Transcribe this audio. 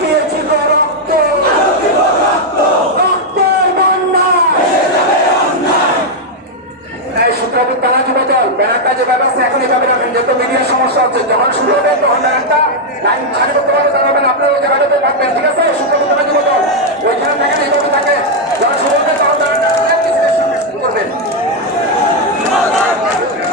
দিয়েছি গো রক্ত, রক্তের বন্যায়। এই সূত্রপুর থানা যুব দল ব্যানারটা যেভাবে আছে এখনই ভাবে রাখেন, যেহেতু মিডিয়ার সমস্যা হচ্ছে, যখন শুরু হবে তখন ব্যানারটা লাইন ছাড়বে।